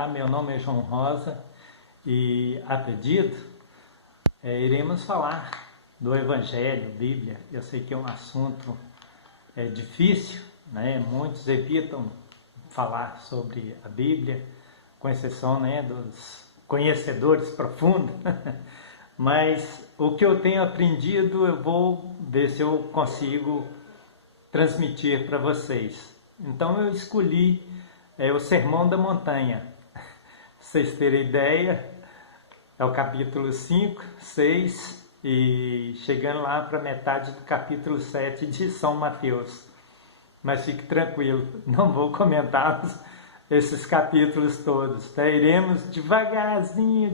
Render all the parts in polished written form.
Olá, meu nome é João Rosa e, a pedido, iremos falar do Evangelho, Bíblia. Eu sei que é um assunto difícil, né? Muitos evitam falar sobre a Bíblia, com exceção, né, dos conhecedores profundos, mas o que eu tenho aprendido eu vou ver se eu consigo transmitir para vocês. Então eu escolhi o Sermão da Montanha. Pra vocês terem ideia, é o capítulo 5, 6 e chegando lá para metade do capítulo 7 de São Mateus. Mas fique tranquilo, não vou comentar esses capítulos todos, tá? Iremos devagarzinho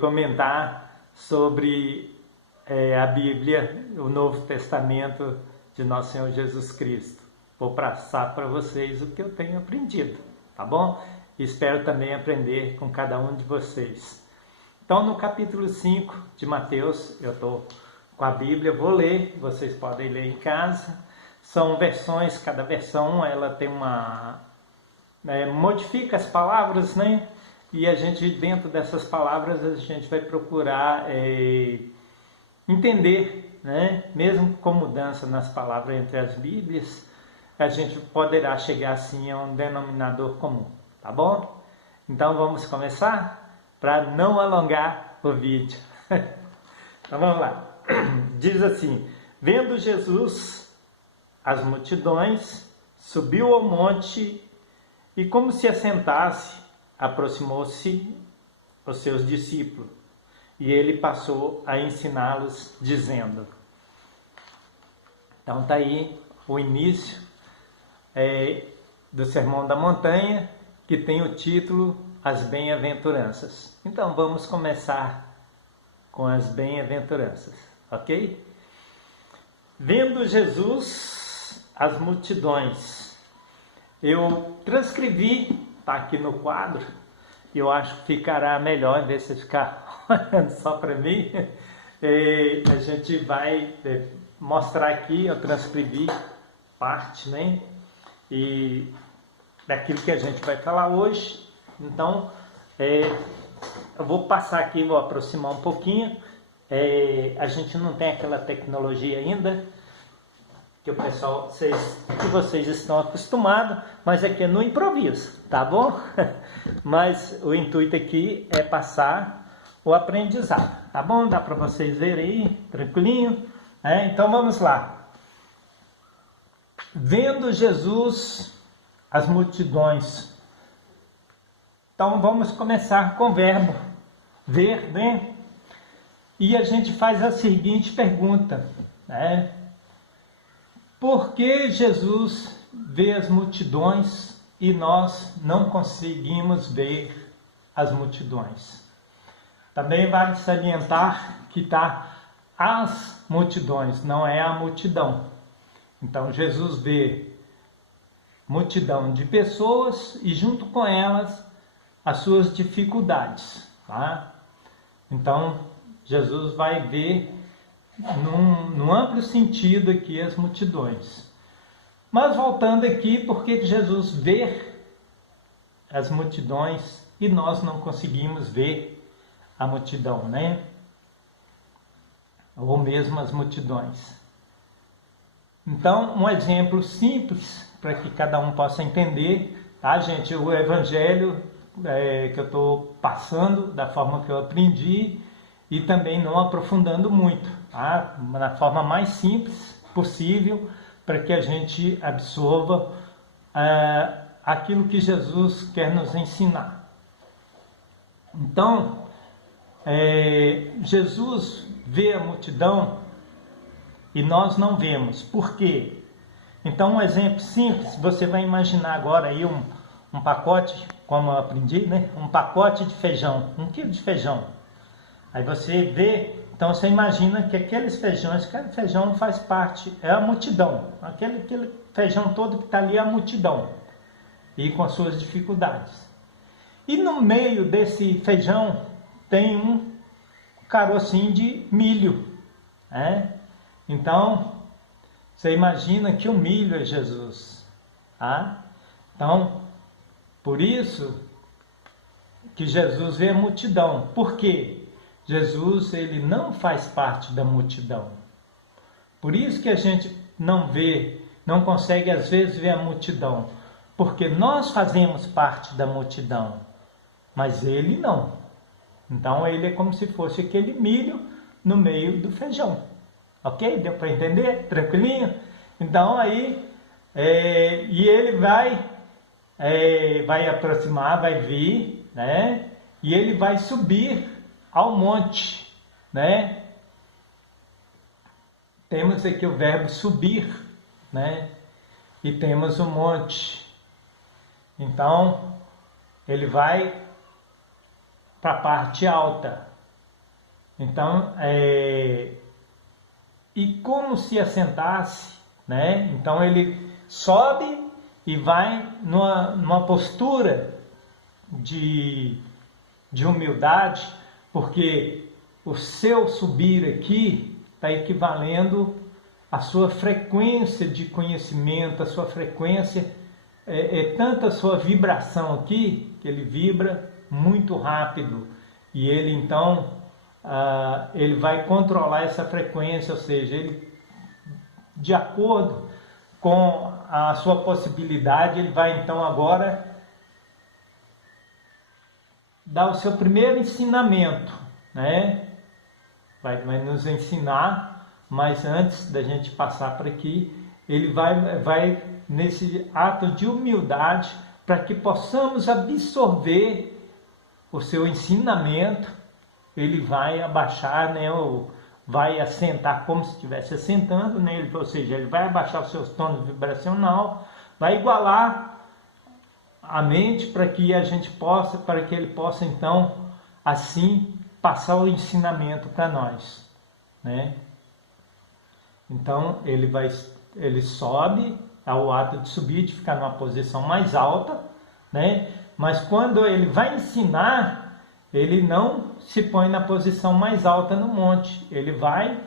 comentar sobre a Bíblia, o Novo Testamento de Nosso Senhor Jesus Cristo. Vou passar para vocês o que eu tenho aprendido, tá bom? Espero também aprender com cada um de vocês. Então, no capítulo 5 de Mateus, eu estou com a Bíblia, vou ler, vocês podem ler em casa. São versões, cada versão ela tem uma... modifica as palavras, né? E a gente, dentro dessas palavras, a gente vai procurar entender, né? Mesmo com mudança nas palavras entre as Bíblias, a gente poderá chegar assim a um denominador comum, tá bom? Então vamos começar para não alongar o vídeo. Então vamos lá. Diz assim: vendo Jesus as multidões, subiu ao monte e, como se assentasse, aproximou-se os seus discípulos e ele passou a ensiná-los, dizendo. Então está aí o início do Sermão da Montanha, que tem o título As Bem-aventuranças. Então vamos começar com as bem-aventuranças, ok? Vendo Jesus as multidões. Eu transcrevi, está aqui no quadro, e eu acho que ficará melhor, em vez de ficar olhando só para mim. A gente vai mostrar aqui, eu transcrevi parte, né? E daquilo que a gente vai falar hoje. Então, eu vou passar aqui, vou aproximar um pouquinho. A gente não tem aquela tecnologia ainda que o pessoal, que vocês estão acostumados, mas aqui é no improviso, tá bom? Mas o intuito aqui é passar o aprendizado, tá bom? Dá para vocês verem aí, tranquilinho? Então vamos lá. Vendo Jesus as multidões. Então vamos começar com o verbo ver, né? E a gente faz a seguinte pergunta, né? Por que Jesus vê as multidões e nós não conseguimos ver as multidões? Também vale salientar que está as multidões, não é a multidão. Então Jesus vê multidão de pessoas e junto com elas as suas dificuldades, tá? Então Jesus vai ver num amplo sentido aqui as multidões. Mas voltando aqui, por que Jesus vê as multidões e nós não conseguimos ver a multidão, né? Ou mesmo as multidões. Então, um exemplo simples para que cada um possa entender, tá, gente? O Evangelho que eu estou passando da forma que eu aprendi e também não aprofundando muito, tá? Na forma mais simples possível para que a gente absorva aquilo que Jesus quer nos ensinar. Então, Jesus vê a multidão e nós não vemos. Por quê? Então, um exemplo simples, você vai imaginar agora aí um pacote, como eu aprendi, né? Um pacote de feijão, 1 quilo de feijão. Aí você vê, então você imagina que aqueles feijões, cada feijão faz parte, é a multidão. Aquele feijão todo que está ali é a multidão. E com as suas dificuldades. E no meio desse feijão tem um carocinho de milho, né? Então, você imagina que o milho é Jesus, tá? Então, Por isso que Jesus vê a multidão. Por quê? Jesus, ele não faz parte da multidão. Por isso que a gente não vê, não consegue às vezes ver a multidão. Porque nós fazemos parte da multidão, mas ele não. Então ele é como se fosse aquele milho no meio do feijão. Ok? Deu para entender? Tranquilinho? Então aí, e ele vai aproximar, vai vir, né? E ele vai subir ao monte, né? Temos aqui o verbo subir, né? E temos o monte. Então, ele vai para a parte alta. Então, e como se assentasse, né? Então ele sobe e vai numa postura de humildade, porque o seu subir aqui está equivalendo à sua frequência de conhecimento, a sua frequência, tanta sua vibração aqui, que ele vibra muito rápido, e ele então, ele vai controlar essa frequência, ou seja, ele, de acordo com a sua possibilidade, ele vai então agora dar o seu primeiro ensinamento, né? Vai nos ensinar, mas antes da gente passar por aqui, ele vai nesse ato de humildade para que possamos absorver o seu ensinamento. Ele vai abaixar, né? Vai assentar como se estivesse assentando, né? Ou seja, ele vai abaixar o seu tônus vibracional, vai igualar a mente para que ele possa então assim passar o ensinamento para nós, né? Então ele sobe, ao ato de subir, de ficar numa posição mais alta, né? Mas quando ele vai ensinar, ele não se põe na posição mais alta no monte, ele vai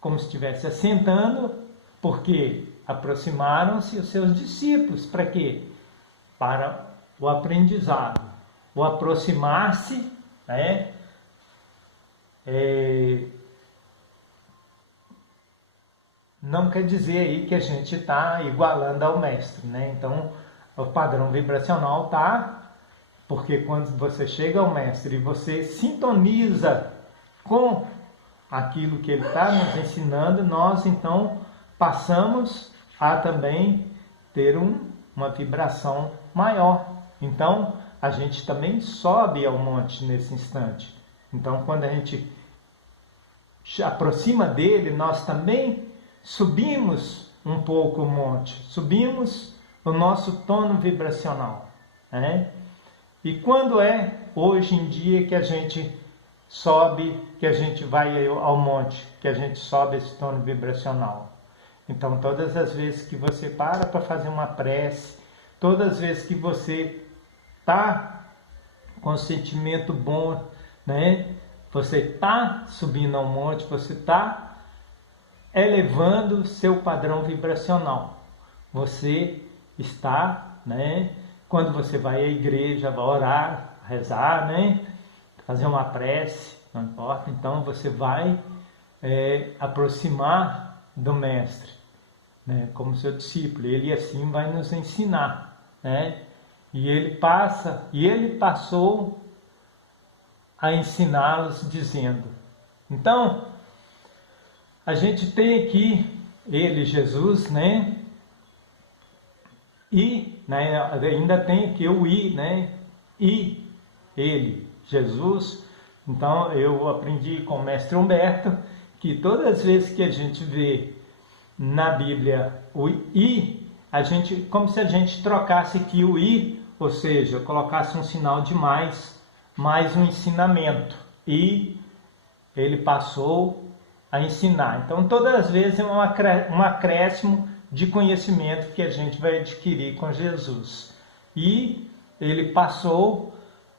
como se estivesse assentando, porque aproximaram-se os seus discípulos, para quê? Para o aprendizado. O aproximar-se, né? Não quer dizer aí que a gente está igualando ao mestre, né? Então, o padrão vibracional tá, porque quando você chega ao mestre e você sintoniza com aquilo que ele está nos ensinando, nós então passamos a também ter uma vibração maior. Então, a gente também sobe ao monte nesse instante. Então, quando a gente se aproxima dele, nós também subimos um pouco o monte, subimos o nosso tono vibracional, né? E quando é hoje em dia que a gente sobe, que a gente vai ao monte, que a gente sobe esse tono vibracional? Então, todas as vezes que você para fazer uma prece, todas as vezes que você está com um sentimento bom, né? Você está subindo ao monte, você está elevando seu padrão vibracional. Você está, né? Quando você vai à igreja, vai orar, rezar, né? Fazer uma prece, não importa. Então você vai aproximar do mestre, né? Como seu discípulo. Ele assim vai nos ensinar, né? E ele passou a ensiná-los dizendo. Então, a gente tem aqui ele, Jesus, né? E, né, ainda tem aqui o I, né? E ele, Jesus. Então, eu aprendi com o mestre Humberto que todas as vezes que a gente vê na Bíblia o I, como se a gente trocasse aqui o I, ou seja, colocasse um sinal de mais um ensinamento. E ele passou a ensinar. Então, todas as vezes é um acréscimo de conhecimento que a gente vai adquirir com Jesus. E ele passou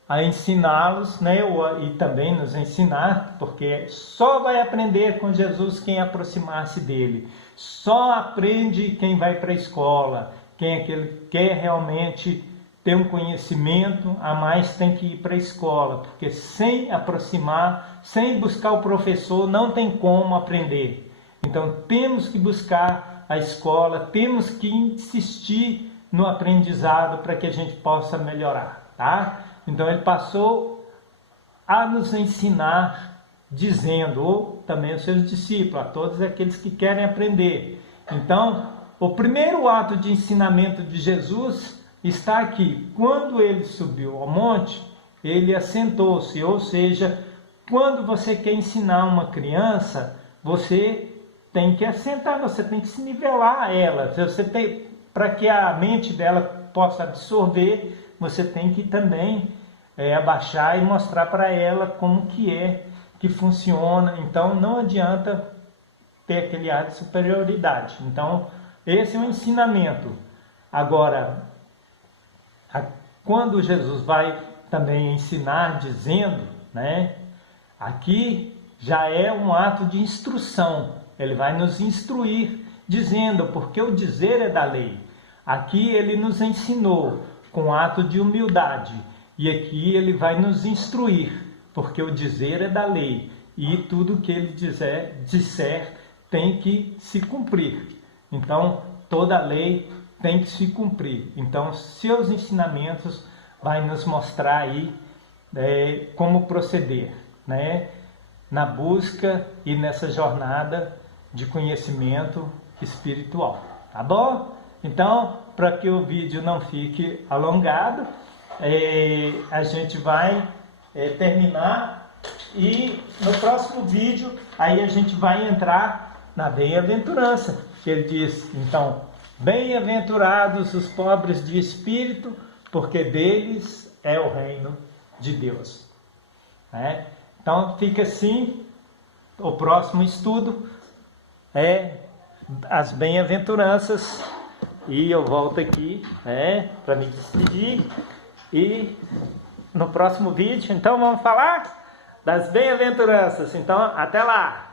a ensiná-los, né? E também nos ensinar, porque só vai aprender com Jesus quem aproximar-se dele. Só aprende quem vai para a escola, quem é aquele que quer realmente ter um conhecimento, a mais tem que ir para a escola, porque sem aproximar, sem buscar o professor, não tem como aprender. Então temos que buscar a escola, temos que insistir no aprendizado para que a gente possa melhorar, tá? Então ele passou a nos ensinar dizendo, ou também os seus discípulos, a todos aqueles que querem aprender. Então, o primeiro ato de ensinamento de Jesus está aqui. Quando ele subiu ao monte, ele assentou-se, ou seja, quando você quer ensinar uma criança, você tem que assentar, você tem que se nivelar a ela. Você tem, para que a mente dela possa absorver, você tem que também abaixar e mostrar para ela como que funciona. Então não adianta ter aquele ar de superioridade. Então esse é um ensinamento. Agora, quando Jesus vai também ensinar dizendo, né, aqui já é um ato de instrução. Ele vai nos instruir dizendo, porque o dizer é da lei. Aqui ele nos ensinou com ato de humildade. E aqui ele vai nos instruir, porque o dizer é da lei. E tudo que ele disser tem que se cumprir. Então, toda a lei tem que se cumprir. Então, seus ensinamentos vai nos mostrar aí como proceder, né? Na busca e nessa jornada de conhecimento espiritual, tá bom? Então, para que o vídeo não fique alongado, a gente vai terminar e no próximo vídeo aí a gente vai entrar na bem-aventurança, que ele diz, então, bem-aventurados os pobres de espírito, porque deles é o reino de Deus. Então fica assim, o próximo estudo é as bem-aventuranças, e eu volto aqui para me despedir, e no próximo vídeo, então vamos falar das bem-aventuranças. Então até lá!